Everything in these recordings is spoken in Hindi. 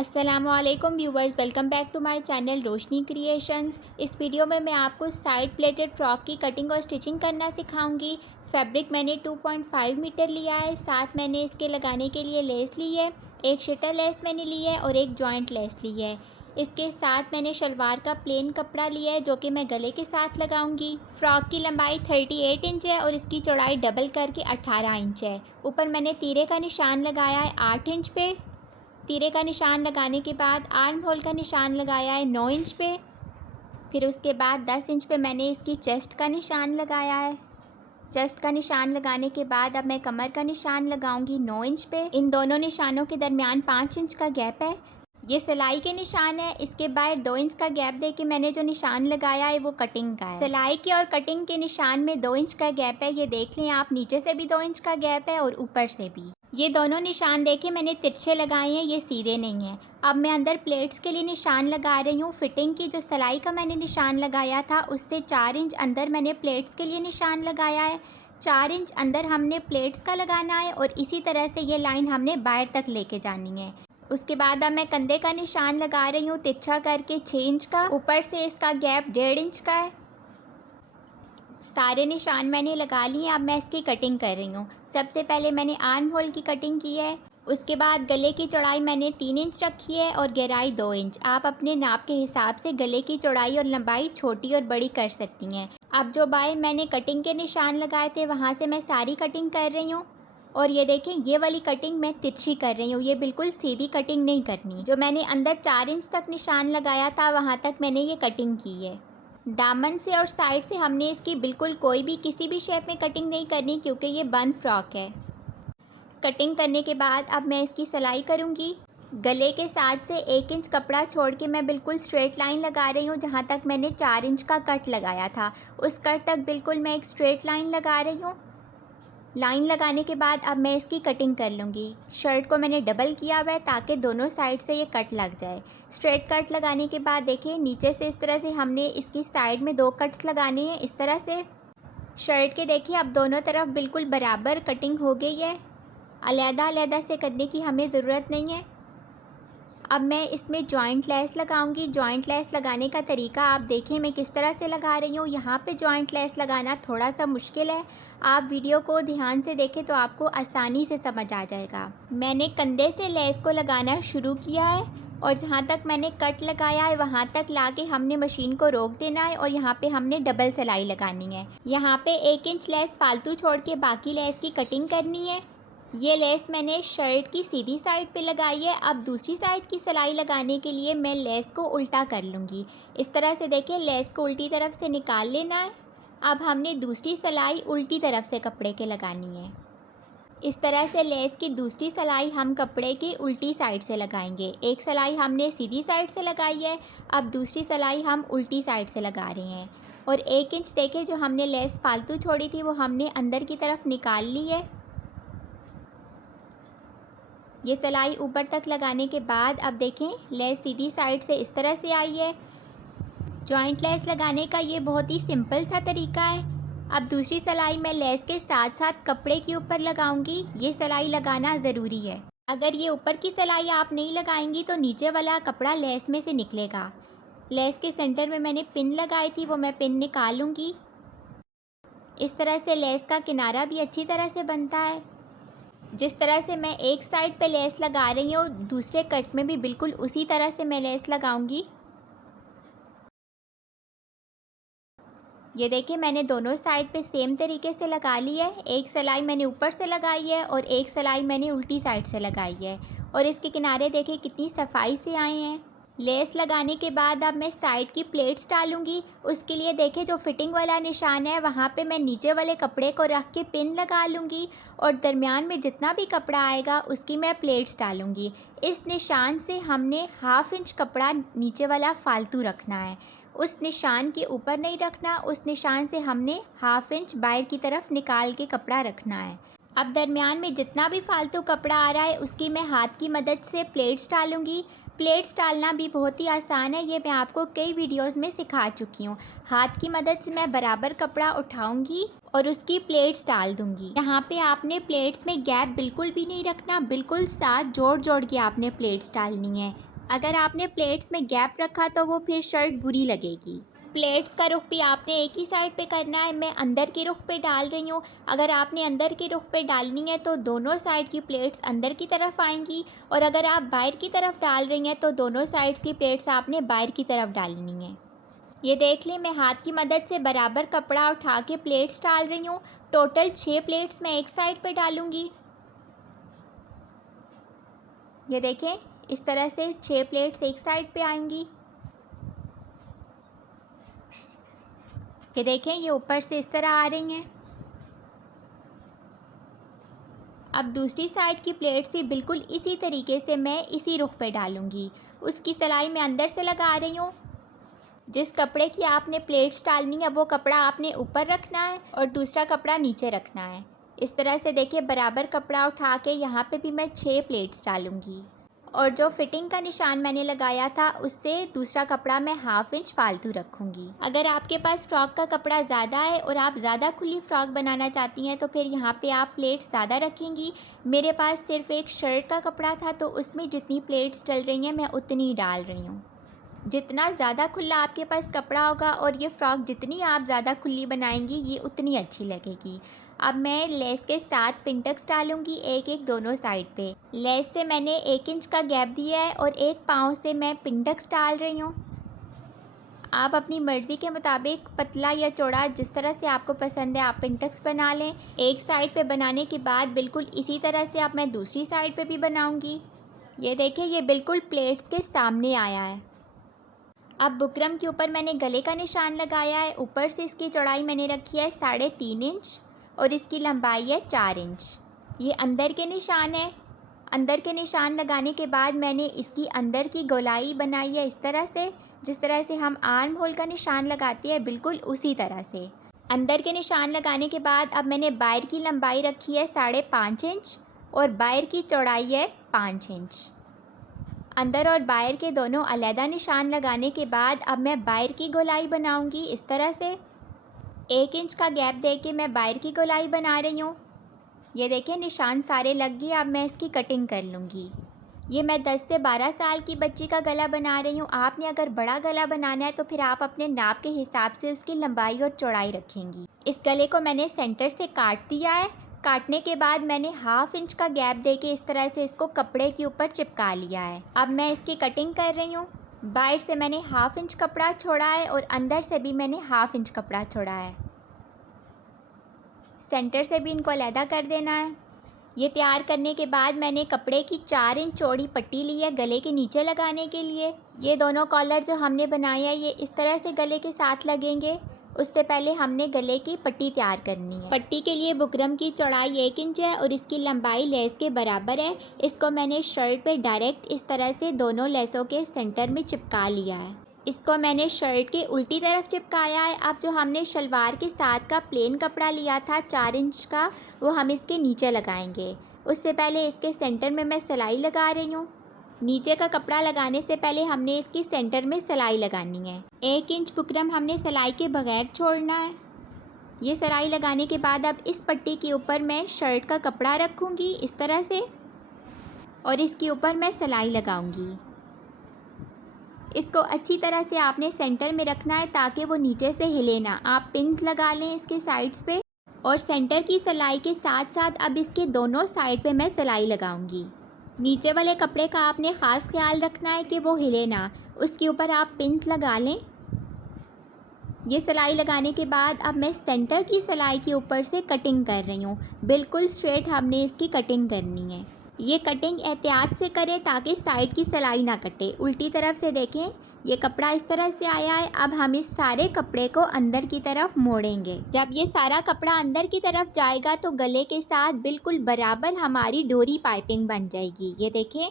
अस्सलामुअलैकुम viewers, welcome back to my channel Roshni creations. इस वीडियो में मैं आपको साइड प्लेटेड फ्रॉक की कटिंग और स्टिचिंग करना सिखाऊंगी। फैब्रिक मैंने 2.5 मीटर लिया है। साथ मैंने इसके लगाने के लिए लेस ली है, एक शटर लेस मैंने ली है और एक जॉइंट लेस ली है। इसके साथ मैंने शलवार का प्लेन कपड़ा लिया है जो कि मैं गले के साथ लगाऊंगी। फ़्रॉक की लंबाई 38 इंच है और इसकी चौड़ाई डबल करके 18 इंच है। ऊपर मैंने तीरे का निशान लगाया है 8 इंच पे। तीरे का निशान लगाने के बाद आर्म होल का निशान लगाया है 9 इंच पे। फिर उसके बाद 10 इंच पे मैंने इसकी चेस्ट का निशान लगाया है। चेस्ट का निशान लगाने के बाद अब मैं कमर का निशान लगाऊंगी 9 इंच पे। इन दोनों निशानों के दरमियान 5 इंच का गैप है। ये सिलाई के निशान है। इसके बाद 2 इंच का गैप दे के मैंने जो निशान लगाया है वो कटिंग का है। सिलाई के और कटिंग के निशान में 2 इंच का गैप है। ये देख लें आप, नीचे से भी 2 इंच का गैप है और ऊपर से भी। ये दोनों निशान देखे मैंने तिरछे लगाए हैं, ये सीधे नहीं हैं। अब मैं अंदर प्लेट्स के लिए निशान लगा रही हूँ। फिटिंग की जो सिलाई का मैंने निशान लगाया था उससे 4 इंच अंदर मैंने प्लेट्स के लिए निशान लगाया है। 4 इंच अंदर हमने प्लेट्स का लगाना है और इसी तरह से ये लाइन हमने बाहर तक लेके जानी है। उसके बाद अब मैं कंधे का निशान लगा रही हूँ तिरछा करके 6 इंच का। ऊपर से इसका गैप 1.5 इंच का है। सारे निशान मैंने लगा लिए। अब मैं इसकी कटिंग कर रही हूँ। सबसे पहले मैंने आर्म होल की कटिंग की है। उसके बाद गले की चौड़ाई मैंने 3 इंच रखी है और गहराई 2 इंच। आप अपने नाप के हिसाब से गले की चौड़ाई और लंबाई छोटी और बड़ी कर सकती हैं। अब जो बाहर मैंने कटिंग के निशान लगाए थे वहाँ से मैं सारी कटिंग कर रही हूँ। और ये देखें, ये वाली कटिंग मैं तिरछी कर रही हूँ, ये बिल्कुल सीधी कटिंग नहीं करनी। जो मैंने अंदर 4 इंच तक निशान लगाया था वहाँ तक मैंने ये कटिंग की है। दामन से और साइड से हमने इसकी बिल्कुल कोई भी किसी भी शेप में कटिंग नहीं करनी क्योंकि ये बंद फ्रॉक है। कटिंग करने के बाद अब मैं इसकी सिलाई करूँगी। गले के साथ से 1 इंच कपड़ा छोड़ के मैं बिल्कुल स्ट्रेट लाइन लगा रही हूँ। जहाँ तक मैंने 4 इंच का कट लगाया था उस कट तक बिल्कुल मैं एक स्ट्रेट लाइन लगा रही हूँ। लाइन लगाने के बाद अब मैं इसकी कटिंग कर लूँगी। शर्ट को मैंने डबल किया हुआ है ताकि दोनों साइड से ये कट लग जाए। स्ट्रेट कट लगाने के बाद देखिए नीचे से इस तरह से हमने इसकी साइड में 2 कट्स लगाने हैं इस तरह से। शर्ट के देखिए अब दोनों तरफ बिल्कुल बराबर कटिंग हो गई है। अलग-अलग से करने की हमें ज़रूरत नहीं है। अब मैं इसमें जॉइंट लेस लगाऊंगी। जॉइंट लेस लगाने का तरीका आप देखें मैं किस तरह से लगा रही हूँ। यहाँ पे जॉइंट लेस लगाना थोड़ा सा मुश्किल है। आप वीडियो को ध्यान से देखें तो आपको आसानी से समझ आ जाएगा। मैंने कंधे से लेस को लगाना शुरू किया है और जहाँ तक मैंने कट लगाया है वहाँ तक लाके हमने मशीन को रोक देना है और यहाँ पे हमने डबल सिलाई लगानी है। यहाँ पे 1 इंच लेस फालतू छोड़ के बाकी लेस की कटिंग करनी है। ये लेस मैंने शर्ट की सीधी साइड पे लगाई है। अब दूसरी साइड की सिलाई लगाने के लिए मैं लेस को उल्टा कर लूँगी। इस तरह से देखिए, लेस को उल्टी तरफ से निकाल लेना है। अब हमने दूसरी सिलाई उल्टी तरफ से कपड़े के लगानी है। इस तरह से लेस की दूसरी सिलाई हम कपड़े की उल्टी साइड से लगाएंगे। एक सिलाई हमने सीधी साइड से लगाई है, अब दूसरी सिलाई हम उल्टी साइड से लगा रहे हैं। और 1 इंच देखे जो हमने लेस फालतू छोड़ी थी वो हमने अंदर की तरफ निकाल ली है। ये सिलाई ऊपर तक लगाने के बाद अब देखें लेस सीधी साइड से इस तरह से आई है। जॉइंट लेस लगाने का ये बहुत ही सिंपल सा तरीका है। अब दूसरी सिलाई मैं लेस के साथ साथ कपड़े के ऊपर लगाऊंगी। ये सिलाई लगाना ज़रूरी है। अगर ये ऊपर की सिलाई आप नहीं लगाएंगी तो नीचे वाला कपड़ा लेस में से निकलेगा। लेस के सेंटर में मैंने पिन लगाई थी, वो मैं पिन निकालूंगी। इस तरह से लेस का किनारा भी अच्छी तरह से बनता है। जिस तरह से मैं एक साइड पे लेस लगा रही हूँ दूसरे कट में भी बिल्कुल उसी तरह से मैं लेस लगाऊंगी। ये देखिए मैंने दोनों साइड पे सेम तरीके से लगा ली है। एक सिलाई मैंने ऊपर से लगाई है और एक सिलाई मैंने उल्टी साइड से लगाई है। और इसके किनारे देखिए कितनी सफाई से आए हैं। लेस लगाने के बाद अब मैं साइड की प्लेट्स डालूंगी। उसके लिए देखिए जो फिटिंग वाला निशान है वहाँ पे मैं नीचे वाले कपड़े को रख के पिन लगा लूँगी और दरमियान में जितना भी कपड़ा आएगा उसकी मैं प्लेट्स डालूँगी। इस निशान से हमने 1/2 इंच कपड़ा नीचे वाला फालतू रखना है, उस निशान के ऊपर नहीं रखना। उस निशान से हमने 1/2 इंच बाहर की तरफ निकाल के कपड़ा रखना है। अब दरमियान में जितना भी फालतू कपड़ा आ रहा है उसकी मैं हाथ की मदद से प्लेट्स डालूँगी। प्लेट्स डालना भी बहुत ही आसान है, ये मैं आपको कई वीडियोस में सिखा चुकी हूँ। हाथ की मदद से मैं बराबर कपड़ा उठाऊँगी और उसकी प्लेट्स डाल दूँगी। यहाँ पे आपने प्लेट्स में गैप बिल्कुल भी नहीं रखना, बिल्कुल साथ जोड़ जोड़ के आपने प्लेट्स डालनी है। अगर आपने प्लेट्स में गैप रखा तो वो फिर शर्ट बुरी लगेगी। प्लेट्स का रुख भी आपने एक ही साइड पे करना है। मैं अंदर के रुख पे डाल रही हूँ। अगर आपने अंदर के रुख पे डालनी है तो दोनों साइड की प्लेट्स अंदर की तरफ आएंगी, और अगर आप बाहर की तरफ डाल रही हैं तो दोनों साइड्स की प्लेट्स आपने बाहर की तरफ डालनी है। ये देख लें, मैं हाथ की मदद से बराबर कपड़ा उठा के प्लेट्स डाल रही हूँ। टोटल 6 प्लेट्स मैं एक साइड पे डालूँगी। ये देखें, इस तरह से 6 प्लेट्स एक साइड पे आएंगी। ये देखें, ये ऊपर से इस तरह आ रही हैं। अब दूसरी साइड की प्लेट्स भी बिल्कुल इसी तरीके से मैं इसी रुख पे डालूँगी। उसकी सिलाई मैं अंदर से लगा रही हूँ। जिस कपड़े की आपने प्लेट्स डालनी है वो कपड़ा आपने ऊपर रखना है और दूसरा कपड़ा नीचे रखना है। इस तरह से देखिए, बराबर कपड़ा उठा के यहाँ पे भी मैं 6 प्लेट्स डालूँगी, और जो फिटिंग का निशान मैंने लगाया था उससे दूसरा कपड़ा मैं हाफ़ इंच फालतू रखूँगी। अगर आपके पास फ़्रॉक का कपड़ा ज़्यादा है और आप ज़्यादा खुली फ़्रॉक बनाना चाहती हैं तो फिर यहाँ पे आप प्लेट्स ज़्यादा रखेंगी। मेरे पास सिर्फ़ एक शर्ट का कपड़ा था तो उसमें जितनी प्लेट्स डल रही हैं मैं उतनी ही डाल रही हूँ। जितना ज़्यादा खुला आपके पास कपड़ा होगा और ये फ़्रॉक जितनी आप ज़्यादा खुली बनाएंगी ये उतनी अच्छी लगेगी। अब मैं लेस के साथ पिंटक्स डालूँगी, एक एक दोनों साइड पे। लेस से मैंने 1 इंच का गैप दिया है और एक पाँव से मैं पिंटक्स डाल रही हूँ। आप अपनी मर्ज़ी के मुताबिक पतला या चौड़ा जिस तरह से आपको पसंद है आप पिंटक्स बना लें। एक साइड पे बनाने के बाद बिल्कुल इसी तरह से अब मैं दूसरी साइड पे भी बनाऊँगी। ये देखिए, ये बिल्कुल प्लेट्स के सामने आया है। अब बुकरम के ऊपर मैंने गले का निशान लगाया है। ऊपर से इसकी चौड़ाई मैंने रखी है 3.5 इंच और इसकी लंबाई है 4 इंच। ये अंदर के निशान है। अंदर के निशान लगाने के बाद मैंने इसकी अंदर की गोलाई बनाई है इस तरह से, जिस तरह से हम आर्म होल का निशान लगाते हैं बिल्कुल उसी तरह से। अंदर के निशान लगाने के बाद अब मैंने बाहर की लंबाई रखी है 5.5 इंच और बाहर की चौड़ाई है 5 इंच। अंदर और बाहर के दोनों अलहदा निशान लगाने के बाद अब मैं बाहर की गोलाई बनाऊंगी इस तरह से। 1 इंच का गैप दे के मैं बाहर की गोलाई बना रही हूँ। ये देखें, निशान सारे लग गए। अब मैं इसकी कटिंग कर लूँगी। ये मैं 10 से 12 साल की बच्ची का गला बना रही हूँ। आपने अगर बड़ा गला बनाना है तो फिर आप अपने नाप के हिसाब से उसकी लंबाई और चौड़ाई रखेंगी। इस गले को मैंने सेंटर से काट दिया है। काटने के बाद मैंने हाफ़ इंच का गैप देके इस तरह से इसको कपड़े के ऊपर चिपका लिया है। अब मैं इसकी कटिंग कर रही हूँ। बाहर से मैंने हाफ़ इंच कपड़ा छोड़ा है और अंदर से भी मैंने हाफ़ इंच कपड़ा छोड़ा है। सेंटर से भी इनको अलहदा कर देना है। ये तैयार करने के बाद मैंने कपड़े की 4 इंच चौड़ी पट्टी ली है गले के नीचे लगाने के लिए। ये दोनों कॉलर जो हमने बनाए हैं ये इस तरह से गले के साथ लगेंगे। उससे पहले हमने गले की पट्टी तैयार करनी है। पट्टी के लिए बुकरम की चौड़ाई 1 इंच है और इसकी लंबाई लेस के बराबर है। इसको मैंने शर्ट पे डायरेक्ट इस तरह से दोनों लेसों के सेंटर में चिपका लिया है। इसको मैंने शर्ट के उल्टी तरफ चिपकाया है। अब जो हमने शलवार के साथ का प्लेन कपड़ा लिया था 4 इंच का, वो हम इसके नीचे लगाएंगे। उससे पहले इसके सेंटर में मैं सिलाई लगा रही हूँ। नीचे का कपड़ा लगाने से पहले हमने इसकी सेंटर में सिलाई लगानी है। 1 इंच बुकरम हमने सिलाई के बगैर छोड़ना है। ये सिलाई लगाने के बाद अब इस पट्टी के ऊपर मैं शर्ट का कपड़ा रखूँगी इस तरह से, और इसके ऊपर मैं सिलाई लगाऊँगी। इसको अच्छी तरह से आपने सेंटर में रखना है ताकि वो नीचे से हिले ना। आप पिन्स लगा लें इसके साइड्स पे, और सेंटर की सिलाई के साथ साथ अब इसके दोनों साइड पे मैं सिलाई लगाऊंगी। नीचे वाले कपड़े का आपने ख़ास ख्याल रखना है कि वो हिले ना। उसके ऊपर आप पिन्स लगा लें। ये सिलाई लगाने के बाद अब मैं सेंटर की सिलाई के ऊपर से कटिंग कर रही हूँ। बिल्कुल स्ट्रेट हमने इसकी कटिंग करनी है। ये कटिंग एहतियात से करें ताकि साइड की सिलाई ना कटे। उल्टी तरफ से देखें, ये कपड़ा इस तरह से आया है। अब हम इस सारे कपड़े को अंदर की तरफ मोड़ेंगे। जब ये सारा कपड़ा अंदर की तरफ जाएगा तो गले के साथ बिल्कुल बराबर हमारी डोरी पाइपिंग बन जाएगी। ये देखें,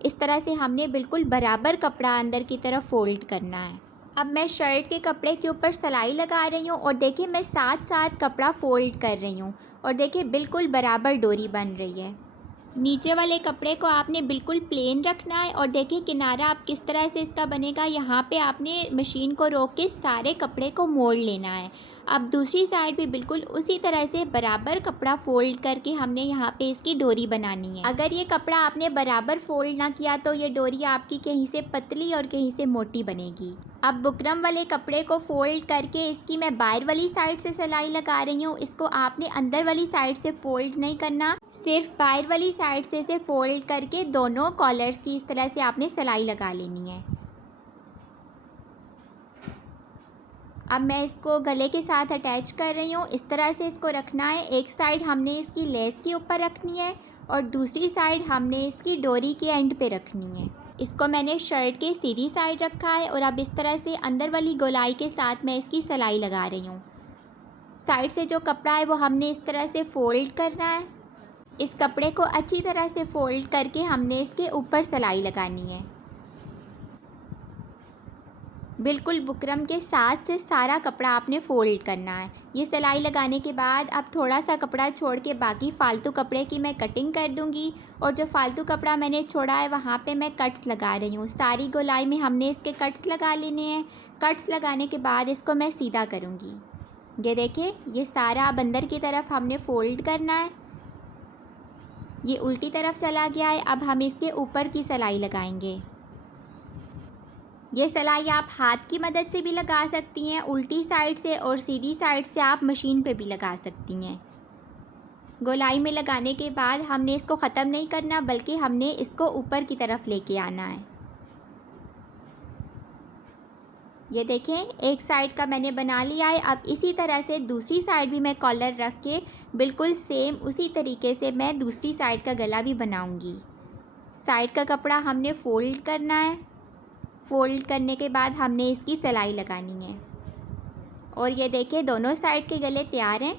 इस तरह से हमने बिल्कुल बराबर कपड़ा अंदर की तरफ फोल्ड करना है। अब मैं शर्ट के कपड़े के ऊपर सिलाई लगा रही हूँ और देखिए मैं साथ साथ कपड़ा फ़ोल्ड कर रही हूँ और देखिए बिल्कुल बराबर डोरी बन रही है। नीचे वाले कपड़े को आपने बिल्कुल प्लेन रखना है और देखिए किनारा आप किस तरह से इसका बनेगा। यहाँ पे आपने मशीन को रोक के सारे कपड़े को मोड़ लेना है। अब दूसरी साइड भी बिल्कुल उसी तरह से बराबर कपड़ा फ़ोल्ड करके हमने यहाँ पे इसकी डोरी बनानी है। अगर ये कपड़ा आपने बराबर फ़ोल्ड ना किया तो ये डोरी आपकी कहीं से पतली और कहीं से मोटी बनेगी। अब बुकरम वाले कपड़े को फ़ोल्ड करके इसकी मैं बाहर वाली साइड से सिलाई लगा रही हूँ। इसको आपने अंदर वाली साइड से फ़ोल्ड नहीं करना, सिर्फ बाहर वाली साइड से इसे फ़ोल्ड करके दोनों कॉलर्स की इस तरह से आपने सिलाई लगा लेनी है। अब मैं इसको गले के साथ अटैच कर रही हूँ। इस तरह से इसको रखना है। एक साइड हमने इसकी लेस के ऊपर रखनी है और दूसरी साइड हमने इसकी डोरी के एंड पे रखनी है। इसको मैंने शर्ट के सीधी साइड रखा है और अब इस तरह से अंदर वाली गोलाई के साथ मैं इसकी सिलाई लगा रही हूँ। साइड से जो कपड़ा है वो हमने इस तरह से फ़ोल्ड करना है। इस कपड़े को अच्छी तरह से फ़ोल्ड करके हमने इसके ऊपर सिलाई लगानी है। बिल्कुल बुकरम के साथ से सारा कपड़ा आपने फ़ोल्ड करना है। ये सिलाई लगाने के बाद अब थोड़ा सा कपड़ा छोड़ के बाकी फ़ालतू कपड़े की मैं कटिंग कर दूँगी और जो फ़ालतू कपड़ा मैंने छोड़ा है वहाँ पे मैं कट्स लगा रही हूँ। सारी गोलाई में हमने इसके कट्स लगा लेने हैं। कट्स लगाने के बाद इसको मैं सीधा करूँगी। ये देखिए ये सारा अब अंदर की तरफ हमने फ़ोल्ड करना है। ये उल्टी तरफ चला गया है। अब हम इसके ऊपर की सिलाई लगाएंगे। ये सिलाई आप हाथ की मदद से भी लगा सकती हैं उल्टी साइड से, और सीधी साइड से आप मशीन पे भी लगा सकती हैं। गोलाई में लगाने के बाद हमने इसको ख़त्म नहीं करना बल्कि हमने इसको ऊपर की तरफ लेके आना है। ये देखें एक साइड का मैंने बना लिया है। अब इसी तरह से दूसरी साइड भी मैं कॉलर रख के बिल्कुल सेम उसी तरीके से मैं दूसरी साइड का गला भी बनाऊंगी। साइड का कपड़ा हमने फ़ोल्ड करना है। फ़ोल्ड करने के बाद हमने इसकी सिलाई लगानी है और ये देखिए दोनों साइड के गले तैयार हैं।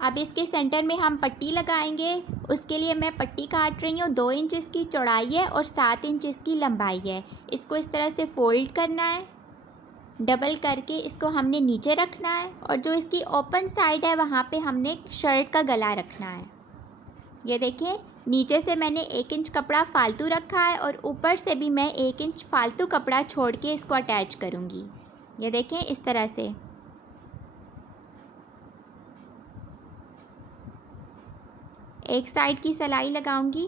अब इसके सेंटर में हम पट्टी लगाएंगे। उसके लिए मैं पट्टी काट रही हूँ। 2 इंच इसकी चौड़ाई है और 7 इंच इसकी लंबाई है। इसको इस तरह से फ़ोल्ड करना है, डबल करके इसको हमने नीचे रखना है और जो इसकी ओपन साइड है वहाँ पे हमने शर्ट का गला रखना है। ये देखिए नीचे से मैंने 1 इंच कपड़ा फालतू रखा है और ऊपर से भी मैं 1 इंच फालतू कपड़ा छोड़ के इसको अटैच करूँगी। ये देखें इस तरह से। एक साइड की सिलाई लगाऊंगी,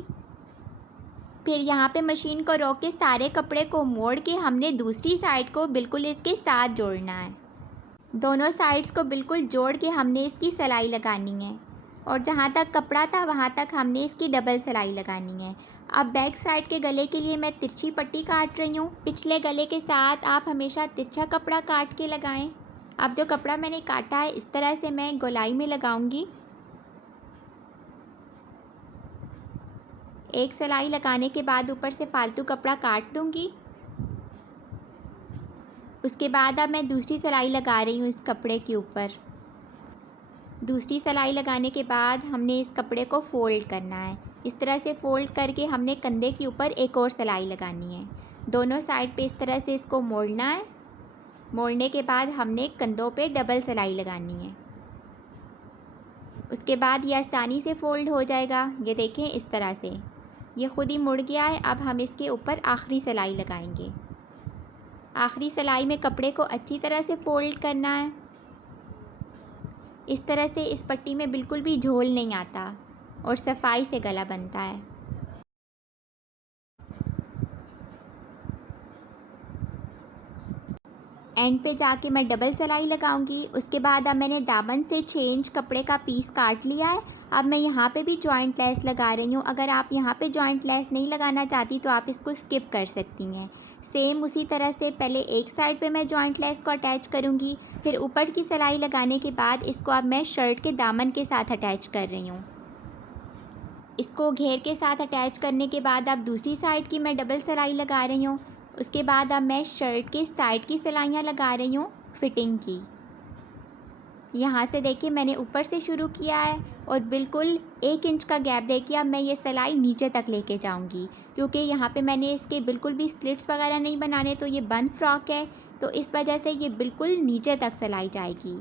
फिर यहाँ पे मशीन को रोक के सारे कपड़े को मोड़ के हमने दूसरी साइड को बिल्कुल इसके साथ जोड़ना है। दोनों साइड्स को बिल्कुल जोड़ के हमने इसकी सिलाई लगानी है और जहाँ तक कपड़ा था वहाँ तक हमने इसकी डबल सिलाई लगानी है। अब बैक साइड के गले के लिए मैं तिरछी पट्टी काट रही हूँ। पिछले गले के साथ आप हमेशा तिरछा कपड़ा काट के लगाएं। अब जो कपड़ा मैंने काटा है इस तरह से मैं गोलाई में लगाऊंगी। एक सिलाई लगाने के बाद ऊपर से फालतू कपड़ा काट दूंगी। उसके बाद अब मैं दूसरी सिलाई लगा रही हूँ इस कपड़े के ऊपर। दूसरी सिलाई लगाने के बाद हमने इस कपड़े को फ़ोल्ड करना है। इस तरह से फ़ोल्ड करके हमने कंधे के ऊपर एक और सिलाई लगानी है। दोनों साइड पे इस तरह से इसको मोड़ना है। मोड़ने के बाद हमने कंधों पे डबल सिलाई लगानी है। उसके बाद ये आसानी से फ़ोल्ड हो जाएगा। ये देखें इस तरह से ये ख़ुद ही मुड़ गया है। अब हम इसके ऊपर आखिरी सिलाई लगाएंगे। आखिरी सिलाई में कपड़े को अच्छी तरह से फ़ोल्ड करना है। इस तरह से इस पट्टी में बिल्कुल भी झोल नहीं आता और सफाई से गला बनता है। एंड पे जाके मैं डबल सिलाई लगाऊंगी। उसके बाद अब मैंने दामन से 6 इंच कपड़े का पीस काट लिया है। अब मैं यहाँ पे भी जॉइंट लेस लगा रही हूँ। अगर आप यहाँ पे जॉइंट लेस नहीं लगाना चाहती तो आप इसको स्किप कर सकती हैं। सेम उसी तरह से पहले एक साइड पे मैं जॉइंट लेस को अटैच करूँगी, फिर ऊपर की सिलाई लगाने के बाद इसको अब मैं शर्ट के दामन के साथ अटैच कर रही हूँ। इसको घेर के साथ अटैच करने के बाद अब दूसरी साइड की मैं डबल सिलाई लगा रही हूँ। उसके बाद अब मैं शर्ट के साइड की सिलाइयाँ लगा रही हूँ फिटिंग की। यहाँ से देखिए मैंने ऊपर से शुरू किया है और बिल्कुल 1 इंच का गैप देके अब मैं ये सिलाई नीचे तक लेके जाऊँगी, क्योंकि यहाँ पे मैंने इसके बिल्कुल भी स्लिट्स वगैरह नहीं बनाने, तो ये बंद फ्रॉक है, तो इस वजह से ये बिल्कुल नीचे तक सिलाई जाएगी।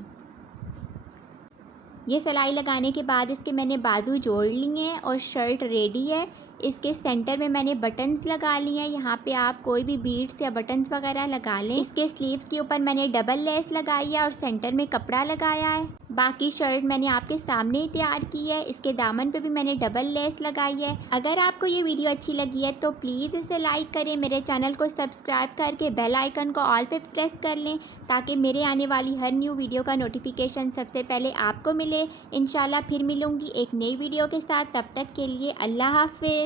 ये सिलाई लगाने के बाद इसके मैंने बाजू जोड़ लिए हैं और शर्ट रेडी है। इसके सेंटर में मैंने बटन्स लगा लिए हैं, यहाँ पे आप कोई भी बीड्स या बटन्स वगैरह लगा लें। इसके स्लीव्स के ऊपर मैंने डबल लेस लगाई है और सेंटर में कपड़ा लगाया है। बाकी शर्ट मैंने आपके सामने ही तैयार की है। इसके दामन पे भी मैंने डबल लेस लगाई है। अगर आपको ये वीडियो अच्छी लगी है तो प्लीज़ इसे लाइक करें, मेरे चैनल को सब्सक्राइब करके बेल आइकन को ऑल पे प्रेस कर लें, ताकि मेरे आने वाली हर न्यू वीडियो का नोटिफिकेशन सबसे पहले आपको मिले। इंशाल्लाह फिर मिलूँगी एक नई वीडियो के साथ, तब तक के लिए अल्लाह हाफिज़।